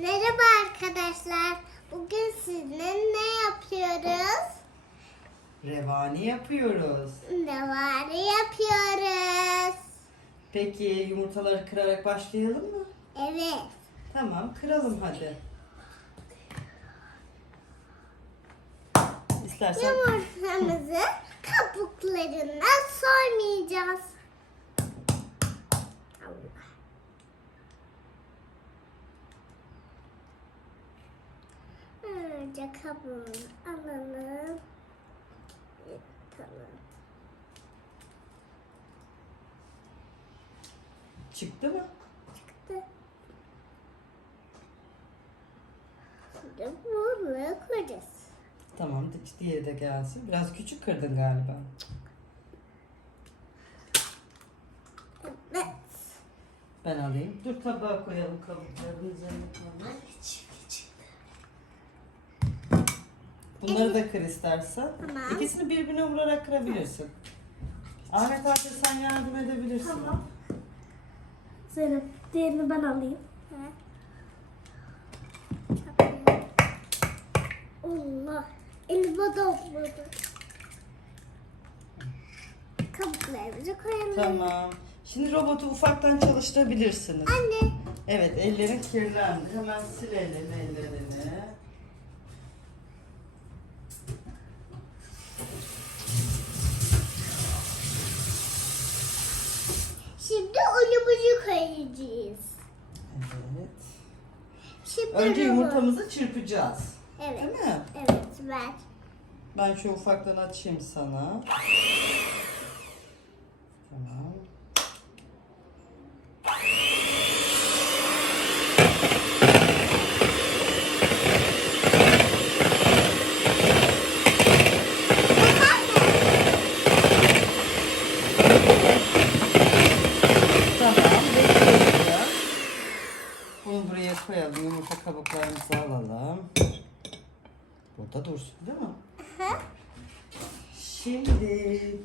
Merhaba arkadaşlar. Bugün sizinle ne yapıyoruz? Revani yapıyoruz. Nevari yapıyoruz. Peki yumurtaları kırarak başlayalım mı? Evet. Tamam kıralım hadi. İstersen Yumurtamızı kabuklarından soymayacağız. Allah. Önce kabuğunu alalım. Tamam. çıktı mı? Çıktı. Şimdi bunu koyacağız. Tamam diğeri de gelsin. Biraz küçük kırdın galiba. Evet. Ben alayım. Dur tabağa koyalım kabukların üzerine koyalım. Bunları da kır istersen. Tamam. İkisini birbirine vurarak kırabilirsin. Ahmet abi sen yardım edebilirsin. Tamam. Zeynep diğerini ben alayım. Allah. Elime dokundu. Kabuklarımızı koyalım. Tamam. Şimdi robotu ufaktan çalıştırabilirsiniz. Anne. Evet ellerin kirlendi. Hemen silelim ellerini. Şimdi unumuzu koyacağız. Evet. Şimdi Önce yumurtamızı çırpacağız. Evet. Değil mi? Evet ver. Ben şu ufaktan açayım sana. Tamam. bekliyoruz biraz. Bunu buraya koyalım. Yumurta kabuklarımızı alalım. Burada dursun değil mi? Hı. Şimdi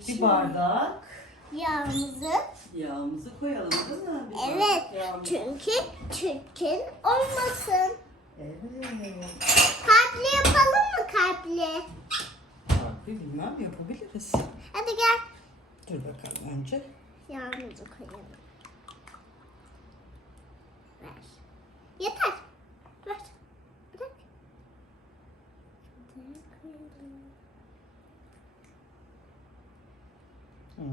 bir bardak Yağımızı. yağımızı koyalım değil mi? Bir Evet. yağımızı. Çünkü çirkin olmasın. Evet. Kalpli yapalım mı kalpli? Farklı bilmem yapabiliriz. Hadi gel. Dur bakalım önce. Yağımızı koyalım. Ver. Yeter. Ver. Bırak. Şuraya koyalım. Hmm.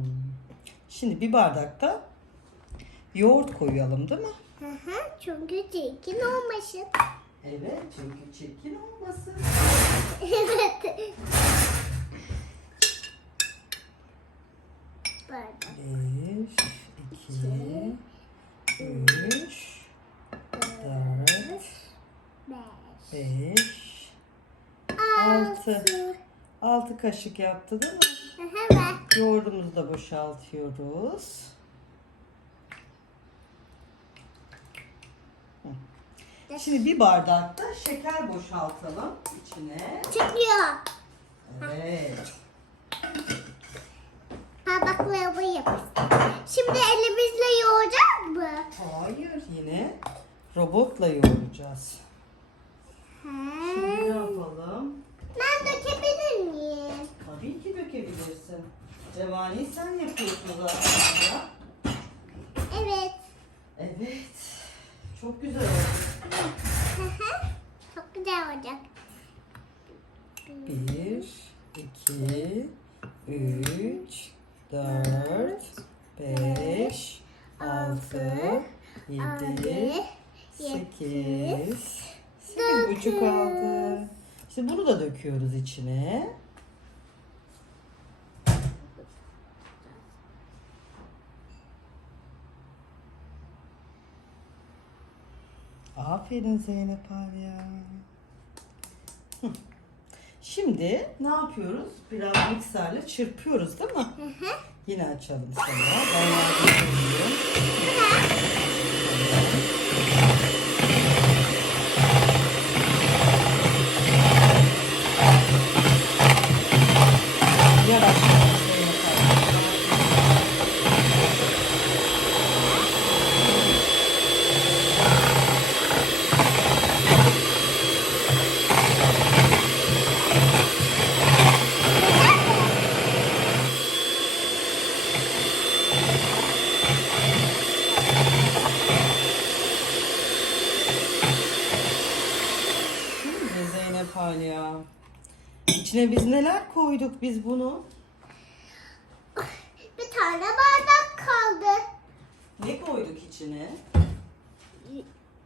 Şimdi bir bardakta yoğurt koyalım değil mi? Hı hı. Çünkü çirkin olmasın. Evet çünkü çirkin olmasın. evet. Bardak. Bir, 6 6 kaşık yaptı değil mi? Evet. Yoğurdumuzu da boşaltıyoruz. Şimdi bir bardakta şeker boşaltalım içine. Çıkıyor. Evet. Bardaklarımı yapacağız. Şimdi elimizle yoğuracağız mı? Hayır yine robotla yoğuracağız. He. Şimdi ne yapalım? Ben dökebilir miyim? Tabii ki dökebilirsin. Revani sen yapıyorsun zaten. ya. Evet. Evet. Çok güzel oldu. Çok güzel olacak. Bir, iki, üç, dört, beş, altı, yedi, sekiz, sekiz buçuk altı. Şimdi bunu da döküyoruz içine. Aferin Zeynep abi ya. Hı. Şimdi ne yapıyoruz? Biraz mikserle çırpıyoruz değil mi? Yine açalım sana. Ben yardımcı olayım. Aliya. İçine biz neler koyduk biz bunu? Bir tane bardak kaldı. Ne koyduk içine?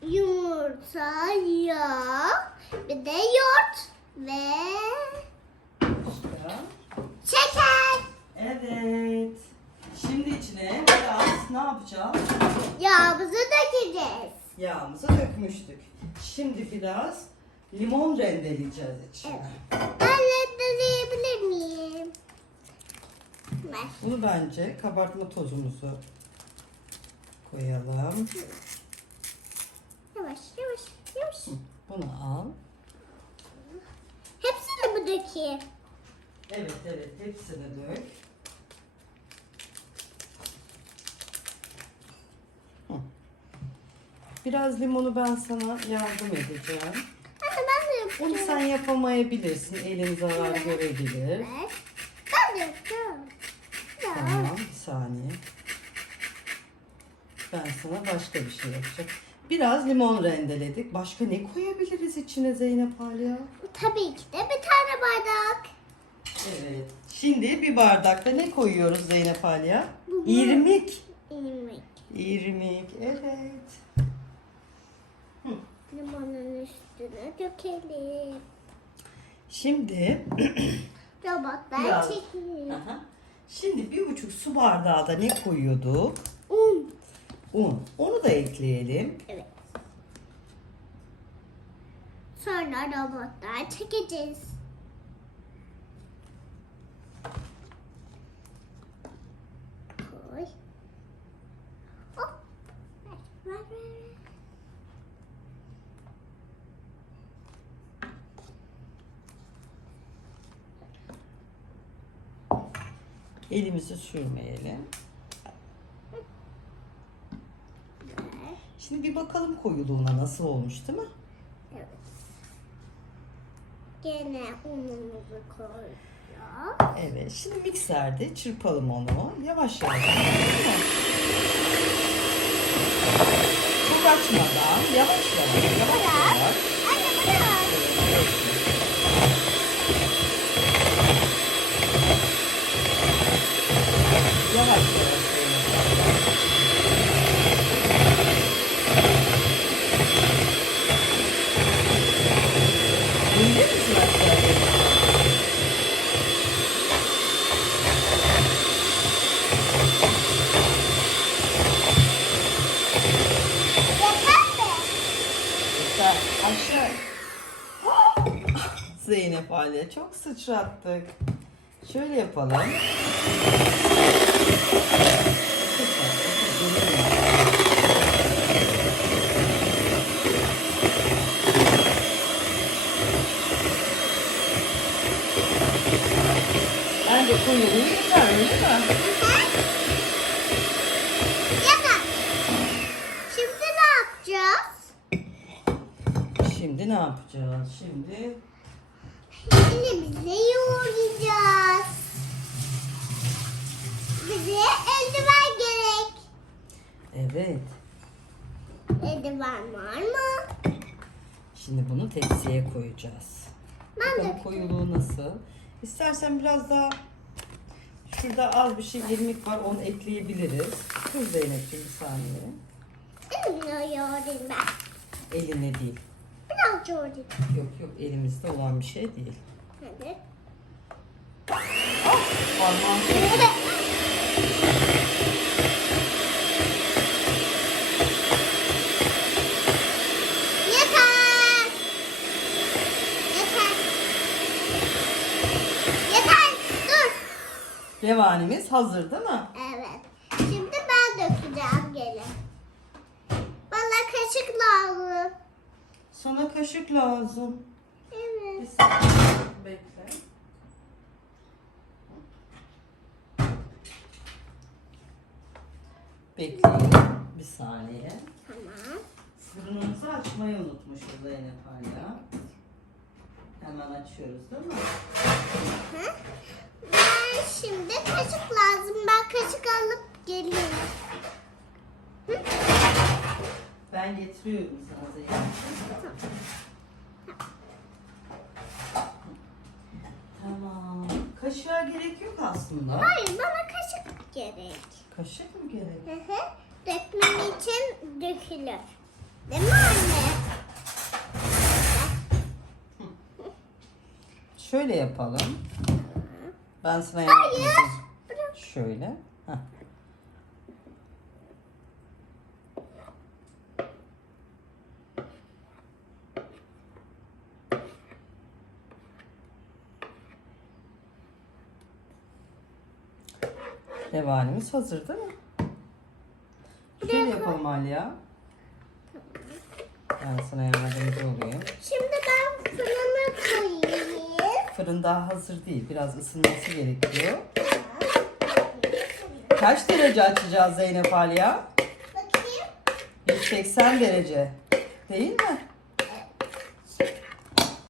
Yumurta, yağ, bir de yoğurt ve Başka? şeker. Evet. Şimdi içine biraz ne yapacağız? Yağımızı dökeceğiz. Yağımızı dökmüştük. Şimdi biraz limon rendeleyeceğiz içine. Ben reddeleyebilir miyim? Ver. Bunu bence kabartma tozumuzu koyalım. Yavaş yavaş yavaş. Bunu al. Hepsini mi dökeyim? Evet evet hepsini dök. Biraz limonu ben sana yardım edeceğim. Onu sen yapamayabilirsin. Elin zarar görebilir. Ben. Ya. Tamam bir saniye. Ben sana başka bir şey yapacağım. Biraz limon rendeledik. Başka ne koyabiliriz içine Zeynep Aliya? Tabii ki de bir tane bardak. Evet. Şimdi bir bardakta ne koyuyoruz Zeynep Aliya? Bu- İrmik. İrmik. İrmik. Evet. Limonun üstüne dökelim. Şimdi Robotlar Biraz. çekiyor. Aha. Şimdi bir buçuk su bardağı da ne koyuyorduk? Un. Un. Onu da ekleyelim. Evet. Sonra robotlar çekeceğiz. Koy. Hop. Ver, ver, ver. Elimizi sürmeyelim. Şimdi bir bakalım koyuluğuna nasıl olmuş değil mi? Evet. Gene unumuzu koyacağız. Evet. Şimdi mikserde çırpalım onu. Yavaş yavaş. Çok açmadan yavaş yavaş. Yavaş yavaş. Anne bırak. Yavaş yavaş. İndir misin aşağıya? Yeter mi? Yeter. Aşağı. Ali çok sıçrattık. Şöyle yapalım. Bence koyalım yeter öyle mi? Yeter. Şimdi ne yapacağız? Şimdi ne yapacağız? Şimdi Elimizi yoğuracağız. Bize eldiven gerek. evet. Eldiven var mı? Şimdi bunu tepsiye koyacağız. Ben Bakalım de koyuluğu nasıl? İstersen biraz daha şurada az bir şey irmik var onu ekleyebiliriz. Dur Zeynep'ciğim bir saniye. elimle yoğurayım ben. Eline değil. Biraz yoğurayım. Yok yok elimizde olan bir şey değil. Parmağım. Yeter. Yeter. Dur. revanimiz hazır değil mi? Evet. Şimdi ben dökeceğim gelin. Bana kaşık lazım. Sana kaşık lazım. Evet. saniye Bekleyin bir saniye. Tamam. Fırınımızı açmayı unutmuşuz Zeynep hala. Hemen açıyoruz değil mi? Hı? Ben şimdi kaşık lazım. Ben kaşık alıp geliyorum. Ben getiriyorum sana Zeynep. Tamam. Kaşığa gerek yok aslında. Hayır bana kaşık gerek. Kaşık mı gerek? Hı hı. Dökmem için dökülür. Değil mi anne? Şöyle yapalım. Ben sana yardım edeyim. Şöyle. Heh. Revanimiz hazır değil mi? Şöyle yapalım Aliya. Ben sana yardımcı olayım. Şimdi ben fırına koyayım. Fırın daha hazır değil. Biraz ısınması gerekiyor. Kaç derece açacağız Zeynep Aliya? Bakayım. 180 derece. Değil mi?